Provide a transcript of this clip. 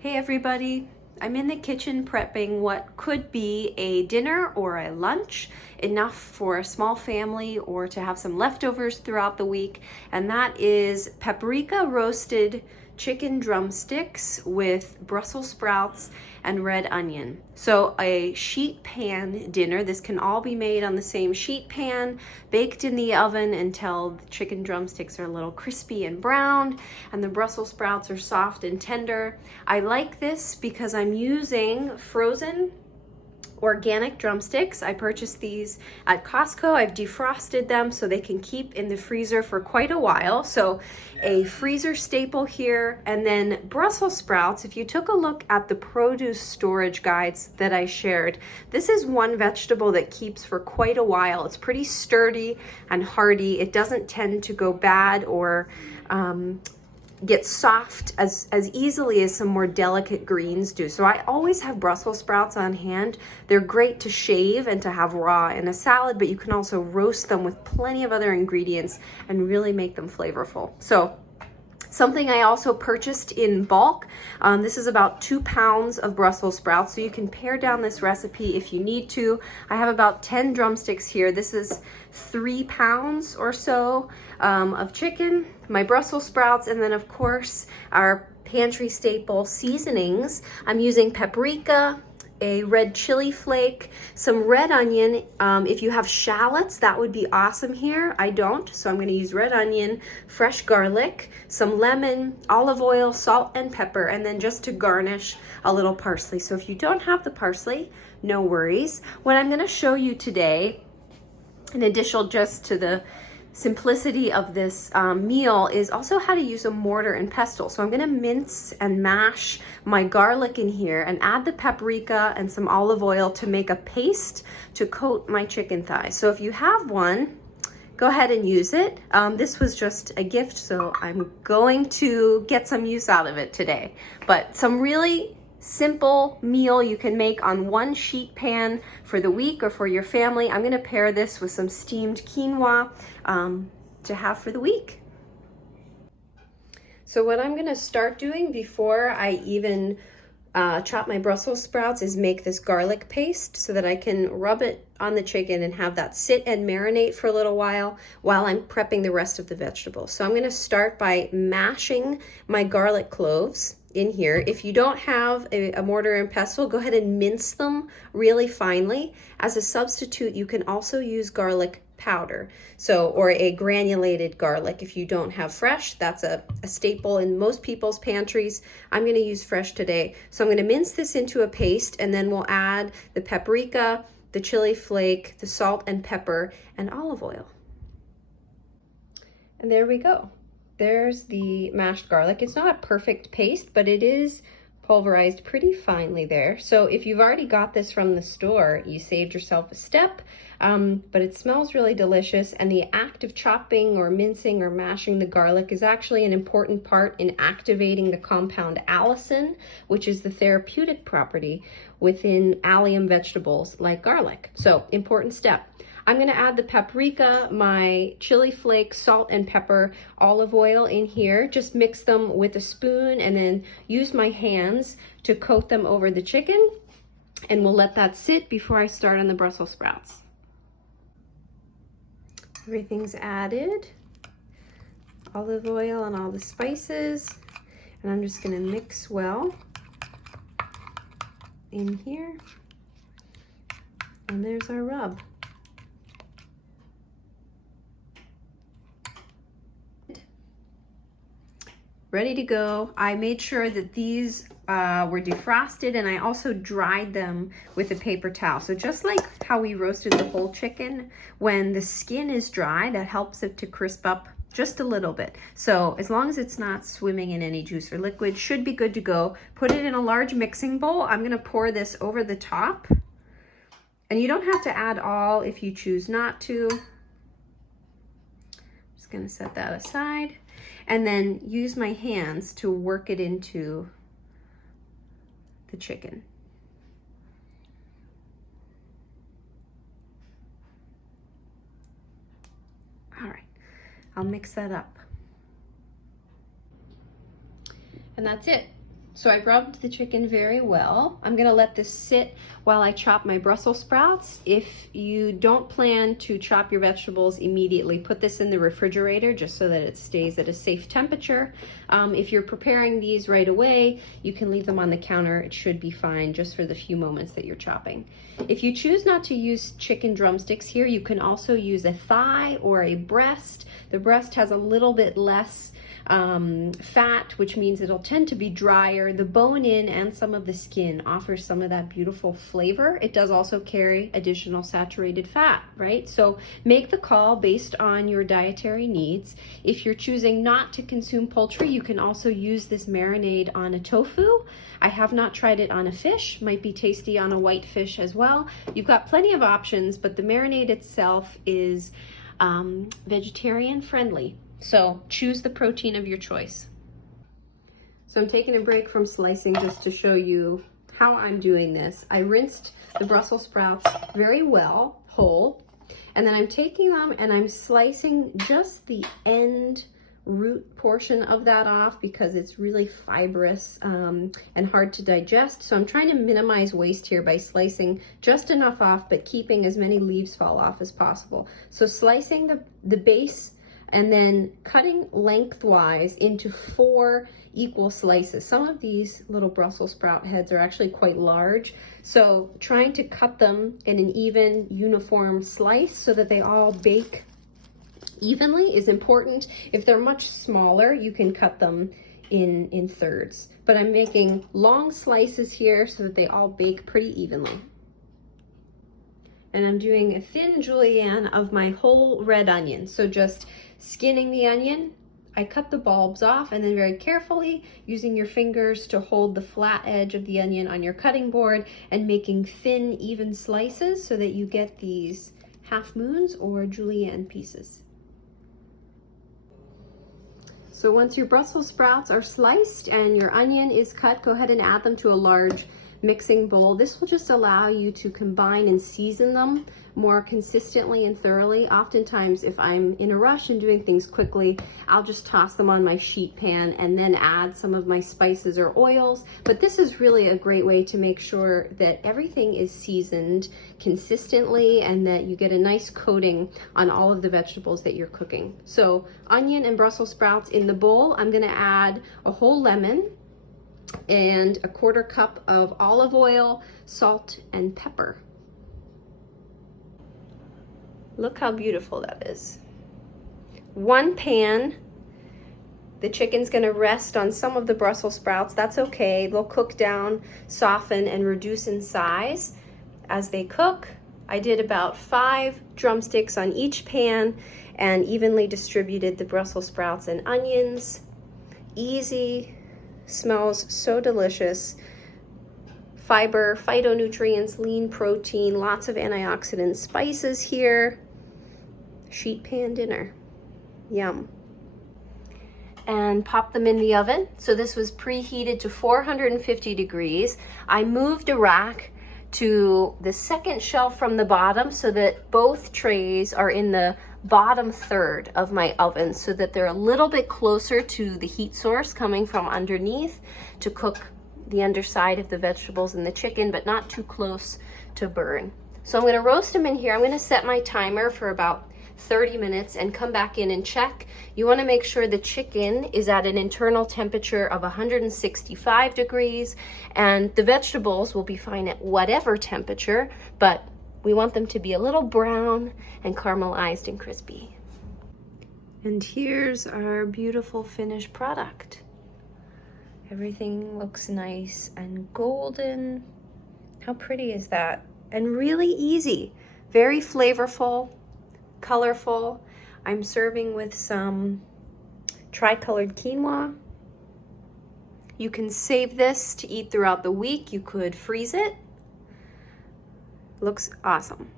Hey everybody, I'm in the kitchen prepping what could be a dinner or a lunch, enough for a small family or to have some leftovers throughout the week, and that is paprika roasted chicken drumsticks with Brussels sprouts and red onion. So a sheet pan dinner. This can all be made on the same sheet pan, baked in the oven until the chicken drumsticks are a little crispy and browned and the Brussels sprouts are soft and tender. I like this because I'm using frozen organic drumsticks. I purchased these at Costco. I've defrosted them so they can keep in the freezer for quite a while. So a freezer staple here, and then Brussels sprouts. If you took a look at the produce storage guides that I shared, this is one vegetable that keeps for quite a while. It's pretty sturdy and hardy. It doesn't tend to go bad or get soft as easily as some more delicate greens do. So I always have Brussels sprouts on hand. They're great to shave and to have raw in a salad, but you can also roast them with plenty of other ingredients and really make them flavorful. So something I also purchased in bulk. This is about 2 pounds of Brussels sprouts, so you can pare down this recipe if you need to. I have about 10 drumsticks here. This is 3 pounds or so of chicken, my Brussels sprouts, and then of course our pantry staple seasonings. I'm using paprika, a red chili flake, some red onion. If you have shallots, that would be awesome here. I don't, so I'm gonna use red onion, fresh garlic, some lemon, olive oil, salt, and pepper, and then just to garnish, a little parsley. So if you don't have the parsley, no worries. What I'm gonna show you today, in addition just to the simplicity of this meal, is also how to use a mortar and pestle. So I'm gonna mince and mash my garlic in here and add the paprika and some olive oil to make a paste to coat my chicken thighs. So if you have one, go ahead and use it. This was just a gift, so I'm going to get some use out of it today. But some really simple meal you can make on one sheet pan for the week or for your family. I'm gonna pair this with some steamed quinoa to have for the week. So what I'm gonna start doing before I even chop my Brussels sprouts is make this garlic paste so that I can rub it on the chicken and have that sit and marinate for a little while I'm prepping the rest of the vegetables. So I'm gonna start by mashing my garlic cloves in here. If you don't have a mortar and pestle, go ahead and mince them really finely. As a substitute, you can also use garlic powder, or a granulated garlic. If you don't have fresh, that's a staple in most people's pantries. I'm going to use fresh today. So I'm going to mince this into a paste, and then we'll add the paprika, the chili flake, the salt and pepper, and olive oil. And there we go. There's the mashed garlic. It's not a perfect paste, but it is pulverized pretty finely there. So if you've already got this from the store, you saved yourself a step, but it smells really delicious. And the act of chopping or mincing or mashing the garlic is actually an important part in activating the compound allicin, which is the therapeutic property within allium vegetables like garlic. So important step. I'm gonna add the paprika, my chili flakes, salt and pepper, olive oil in here. Just mix them with a spoon and then use my hands to coat them over the chicken. And we'll let that sit before I start on the Brussels sprouts. Everything's added, olive oil and all the spices. And I'm just gonna mix well in here. And there's our rub. Ready to go. I made sure that these were defrosted, and I also dried them with a paper towel. So just like how we roasted the whole chicken, when the skin is dry, that helps it to crisp up just a little bit. So as long as it's not swimming in any juice or liquid, should be good to go. Put it in a large mixing bowl. I'm gonna pour this over the top. And you don't have to add all if you choose not to. Just gonna set that aside. And then use my hands to work it into the chicken. All right, I'll mix that up. And that's it. So I rubbed the chicken very well. I'm gonna let this sit while I chop my Brussels sprouts. If you don't plan to chop your vegetables immediately, put this in the refrigerator just so that it stays at a safe temperature. If you're preparing these right away, you can leave them on the counter. It should be fine just for the few moments that you're chopping. If you choose not to use chicken drumsticks here, you can also use a thigh or a breast. The breast has a little bit less fat, which means it'll tend to be drier. The bone-in and some of the skin offers some of that beautiful flavor. It does also carry additional saturated fat, right? So make the call based on your dietary needs. If you're choosing not to consume poultry, you can also use this marinade on a tofu. I have not tried it on a fish. Might be tasty on a white fish as well. You've got plenty of options, but the marinade itself is vegetarian friendly. So choose the protein of your choice. So I'm taking a break from slicing just to show you how I'm doing this. I rinsed the Brussels sprouts very well, whole, and then I'm taking them and I'm slicing just the end root portion of that off because it's really fibrous and hard to digest. So I'm trying to minimize waste here by slicing just enough off, but keeping as many leaves fall off as possible. So slicing the base and then cutting lengthwise into 4 equal slices. Some of these little Brussels sprout heads are actually quite large, so trying to cut them in an even, uniform slice so that they all bake evenly is important. If they're much smaller, you can cut them in thirds. But I'm making long slices here so that they all bake pretty evenly. And I'm doing a thin julienne of my whole red onion. So just skinning the onion, I cut the bulbs off and then very carefully using your fingers to hold the flat edge of the onion on your cutting board and making thin, even slices so that you get these half moons or julienne pieces. So once your Brussels sprouts are sliced and your onion is cut, go ahead and add them to a large mixing bowl. This will just allow you to combine and season them more consistently and thoroughly. Oftentimes, if I'm in a rush and doing things quickly, I'll just toss them on my sheet pan and then add some of my spices or oils. But this is really a great way to make sure that everything is seasoned consistently and that you get a nice coating on all of the vegetables that you're cooking. So onion and Brussels sprouts in the bowl. I'm going to add a whole lemon and a 1/4 cup of olive oil, salt, and pepper. Look how beautiful that is. 1 pan. The chicken's gonna rest on some of the Brussels sprouts. That's okay. They'll cook down, soften, and reduce in size as they cook. I did about 5 drumsticks on each pan and evenly distributed the Brussels sprouts and onions. Easy. Smells so delicious. Fiber, phytonutrients, lean protein, lots of antioxidant spices here. Sheet pan dinner. Yum. And pop them in the oven. So this was preheated to 450 degrees. I moved a rack to the second shelf from the bottom so that both trays are in the bottom third of my oven so that they're a little bit closer to the heat source coming from underneath to cook the underside of the vegetables and the chicken, but not too close to burn. So I'm going to roast them in here. I'm going to set my timer for about 30 minutes and come back in and check. You want to make sure the chicken is at an internal temperature of 165 degrees and the vegetables will be fine at whatever temperature, but we want them to be a little brown and caramelized and crispy. And here's our beautiful finished product. Everything looks nice and golden. How pretty is that? And really easy, very flavorful, colorful. I'm serving with some tri-colored quinoa. You can save this to eat throughout the week. You could freeze it. Looks awesome.